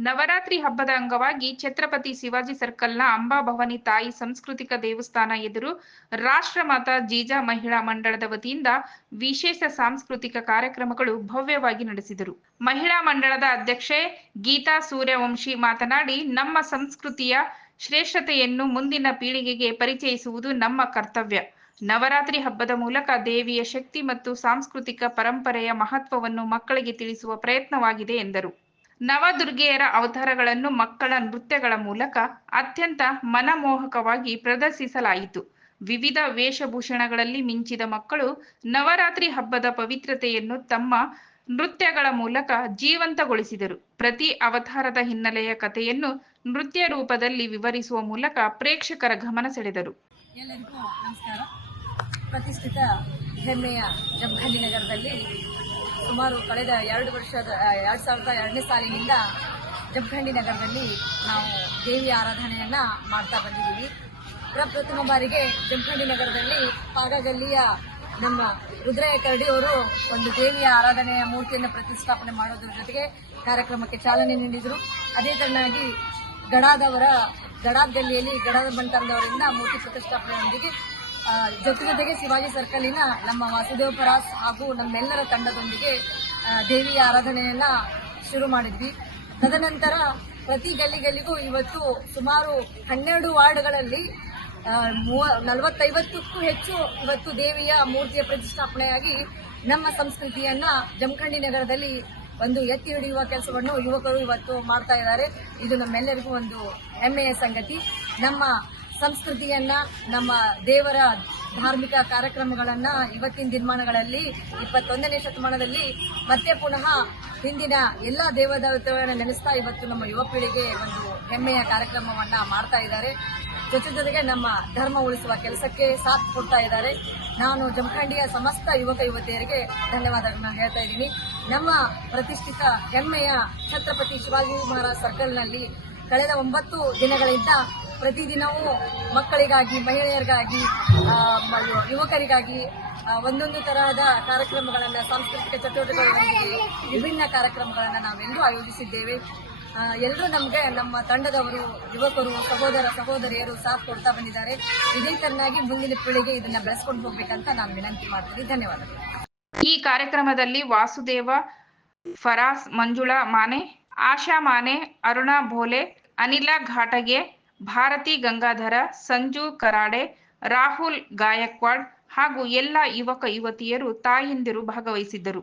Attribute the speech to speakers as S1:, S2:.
S1: ನವರಾತ್ರಿ ಹಬ್ಬದ ಅಂಗವಾಗಿ ಛತ್ರಪತಿ ಶಿವಾಜಿ ಸರ್ಕಲ್ನ ಅಂಬಾಭವಾನಿ ತಾಯಿ ಸಾಂಸ್ಕೃತಿಕ ದೇವಸ್ಥಾನ ಎದುರು ರಾಷ್ಟ್ರಮಾತಾ ಜೀಜಾ ಮಹಿಳಾ ಮಂಡಳದ ವತಿಯಿಂದ ವಿಶೇಷ ಸಾಂಸ್ಕೃತಿಕ ಕಾರ್ಯಕ್ರಮಗಳು ಭವ್ಯವಾಗಿ ನಡೆಸಿದರು. ಮಹಿಳಾ ಮಂಡಳದ ಅಧ್ಯಕ್ಷೆ ಗೀತಾ ಸೂರ್ಯವಂಶಿ ಮಾತನಾಡಿ, ನಮ್ಮ ಸಂಸ್ಕೃತಿಯ ಶ್ರೇಷ್ಠತೆಯನ್ನು ಮುಂದಿನ ಪೀಳಿಗೆಗೆ ಪರಿಚಯಿಸುವುದು ನಮ್ಮ ಕರ್ತವ್ಯ. ನವರಾತ್ರಿ ಹಬ್ಬದ ಮೂಲಕ ದೇವಿಯ ಶಕ್ತಿ ಮತ್ತು ಸಾಂಸ್ಕೃತಿಕ ಪರಂಪರೆಯ ಮಹತ್ವವನ್ನು ಮಕ್ಕಳಿಗೆ ತಿಳಿಸುವ ಪ್ರಯತ್ನವಾಗಿದೆ ಎಂದರು. ನವದುರ್ಗೆಯರ ಅವತಾರಗಳನ್ನು ಮಕ್ಕಳ ನೃತ್ಯಗಳ ಮೂಲಕ ಅತ್ಯಂತ ಮನಮೋಹಕವಾಗಿ ಪ್ರದರ್ಶಿಸಲಾಯಿತು. ವಿವಿಧ ವೇಷಭೂಷಣಗಳಲ್ಲಿ ಮಿಂಚಿದ ಮಕ್ಕಳು ನವರಾತ್ರಿ ಹಬ್ಬದ ಪವಿತ್ರತೆಯನ್ನು ತಮ್ಮ ನೃತ್ಯಗಳ ಮೂಲಕ ಜೀವಂತಗೊಳಿಸಿದರು. ಪ್ರತಿ ಅವತಾರದ ಹಿನ್ನೆಲೆಯ ಕಥೆಯನ್ನು ನೃತ್ಯ ರೂಪದಲ್ಲಿ ವಿವರಿಸುವ ಮೂಲಕ ಪ್ರೇಕ್ಷಕರ ಗಮನ ಸೆಳೆದರು.
S2: ಎಲ್ಲರಿಗೂ ನಮಸ್ಕಾರ. ಪ್ರತಿಷ್ಠಿತ ಹೆಮ್ಮೆಯ ಜಮಖಂಡಿ ನಗರದಲ್ಲಿ ಸುಮಾರು ಕಳೆದ ಎರಡು ವರ್ಷದ ಎರಡು ಸಾವಿರದ ಎರಡನೇ ಸಾಲಿನಿಂದ ಜಮಖಂಡಿ ನಗರದಲ್ಲಿ ನಾವು ದೇವಿಯ ಆರಾಧನೆಯನ್ನು ಮಾಡ್ತಾ ಬಂದಿದ್ದೀವಿ. ಪ್ರಪ್ರಥಮ ಬಾರಿಗೆ ಜಮಖಂಡಿ ನಗರದಲ್ಲಿ ಪಾಗಗಲ್ಲಿಯ ನಮ್ಮ ರುದ್ರಯ್ಯ ಕರಡಿಯವರು ಒಂದು ದೇವಿಯ ಆರಾಧನೆಯ ಮೂರ್ತಿಯನ್ನು ಪ್ರತಿಷ್ಠಾಪನೆ ಮಾಡೋದ್ರ ಜೊತೆಗೆ ಕಾರ್ಯಕ್ರಮಕ್ಕೆ ಚಾಲನೆ ನೀಡಿದರು. ಅದೇ ತರನಾಗಿ ಗಡಾದವರ ಗಡಾದ್ ಗಲ್ಲಿಯಲ್ಲಿ ಗಡಾದ ಬಂಟಂದವರಿಂದ ಮೂರ್ತಿ ಪ್ರತಿಷ್ಠಾಪನೆಯೊಂದಿಗೆ ಜೊತೆ ಜೊತೆಗೆ ಶಿವಾಜಿ ಸರ್ಕಲಿನ ನಮ್ಮ ವಾಸುದೇವ ಪರಾಸ್ ಹಾಗೂ ನಮ್ಮೆಲ್ಲರ ತಂಡದೊಂದಿಗೆ ದೇವಿಯ ಆರಾಧನೆಯನ್ನ ಶುರು ಮಾಡಿದ್ವಿ. ತದನಂತರ ಪ್ರತಿ ಗಲ್ಲಿ ಗಲ್ಲಿಗೂ ಇವತ್ತು ಸುಮಾರು ಹನ್ನೆರಡು ವಾರ್ಡ್ಗಳಲ್ಲಿ ಮೂವ- ನಲವತ್ತೈವತ್ತಕ್ಕೂ ಹೆಚ್ಚು ಇವತ್ತು ದೇವಿಯ ಮೂರ್ತಿಯ ಪ್ರತಿಷ್ಠಾಪನೆಯಾಗಿ ನಮ್ಮ ಸಂಸ್ಕೃತಿಯನ್ನ ಜಮಖಂಡಿ ನಗರದಲ್ಲಿ ಒಂದು ಎತ್ತಿ ಹಿಡಿಯುವ ಕೆಲಸವನ್ನು ಯುವಕರು ಇವತ್ತು ಮಾಡ್ತಾ ಇದ್ದಾರೆ. ಇದು ನಮ್ಮೆಲ್ಲರಿಗೂ ಒಂದು ಹೆಮ್ಮೆಯ ಸಂಗತಿ. ನಮ್ಮ ಸಂಸ್ಕೃತಿಯನ್ನ, ನಮ್ಮ ದೇವರ ಧಾರ್ಮಿಕ ಕಾರ್ಯಕ್ರಮಗಳನ್ನ ಇವತ್ತಿನ ದಿನಮಾನಗಳಲ್ಲಿ, ಇಪ್ಪತ್ತೊಂದನೇ ಶತಮಾನದಲ್ಲಿ ಮತ್ತೆ ಪುನಃ ಹಿಂದಿನ ಎಲ್ಲ ದೇವದೇವತೆಗಳನ್ನ ನೆನೆಸ್ತಾ ಇವತ್ತು ನಮ್ಮ ಯುವ ಪೀಳಿಗೆ ಒಂದು ಹೆಮ್ಮೆಯ ಕಾರ್ಯಕ್ರಮವನ್ನ ಮಾಡ್ತಾ ಇದ್ದಾರೆ. ಜೊತೆ ಜೊತೆಗೆ ನಮ್ಮ ಧರ್ಮ ಉಳಿಸುವ ಕೆಲಸಕ್ಕೆ ಸಾಥ್ ಕೊಡ್ತಾ ಇದ್ದಾರೆ. ನಾನು ಜಮಖಂಡಿಯ ಸಮಸ್ತ ಯುವಕ ಯುವತಿಯರಿಗೆ ಧನ್ಯವಾದಗಳನ್ನ ಹೇಳ್ತಾ ಇದ್ದೀನಿ. ನಮ್ಮ ಪ್ರತಿಷ್ಠಿತ ಹೆಮ್ಮೆಯ ಛತ್ರಪತಿ ಶಿವಾಜಿ ಮಹಾರಾಜ್ ಸರ್ಕಲ್ನಲ್ಲಿ ಕಳೆದ ಒಂಬತ್ತು ದಿನಗಳಿಂದ ಪ್ರತಿದಿನವೂ ಮಕ್ಕಳಿಗಾಗಿ, ಮಹಿಳೆಯರಿಗಾಗಿ ಯುವಕರಿಗಾಗಿ ಒಂದೊಂದು ತರಹದ ಕಾರ್ಯಕ್ರಮಗಳನ್ನು, ಸಾಂಸ್ಕೃತಿಕ ಚಟುವಟಿಕೆಗಳೊಂದಿಗೆ ವಿಭಿನ್ನ ಕಾರ್ಯಕ್ರಮಗಳನ್ನು ನಾವೆಲ್ಲರೂ ಆಯೋಜಿಸಿದ್ದೇವೆ. ಎಲ್ಲರೂ ನಮಗೆ ನಮ್ಮ ತಂಡದವರು, ಯುವಕರು, ಸಹೋದರ, ಸಹೋದರಿಯರು ಸಾಥ್ ಕೊಡ್ತಾ ಬಂದಿದ್ದಾರೆ. ಇದೇ ತರನಾಗಿ ಮುಂದಿನ ಪೀಳಿಗೆ ಇದನ್ನ ಬೆಳೆಸ್ಕೊಂಡು ಹೋಗ್ಬೇಕಂತ ನಾನು ವಿನಂತಿ ಮಾಡ್ತೀನಿ. ಧನ್ಯವಾದಗಳು.
S1: ಈ ಕಾರ್ಯಕ್ರಮದಲ್ಲಿ ವಾಸುದೇವ, ಫರಾಸ್, ಮಂಜುಳಾ ಮಾನೆ, ಆಶಾ ಮಾನೆ, ಅರುಣಾ ಭೋಲೆ, ಅನಿಲ ಘಾಟಗೆ ಭಾರತಿ ಗಂಗಾಧರ ಸಂಜು ಕರಾಡೆ ರಾಹುಲ್ ಗಾಯಕ್ವಾಡ್ ಹಾಗೂ ಎಲ್ಲ ಯುವಕ ಯುವತಿಯರು ತಾಯಂದಿರು ಭಾಗವಹಿಸಿದ್ದರು.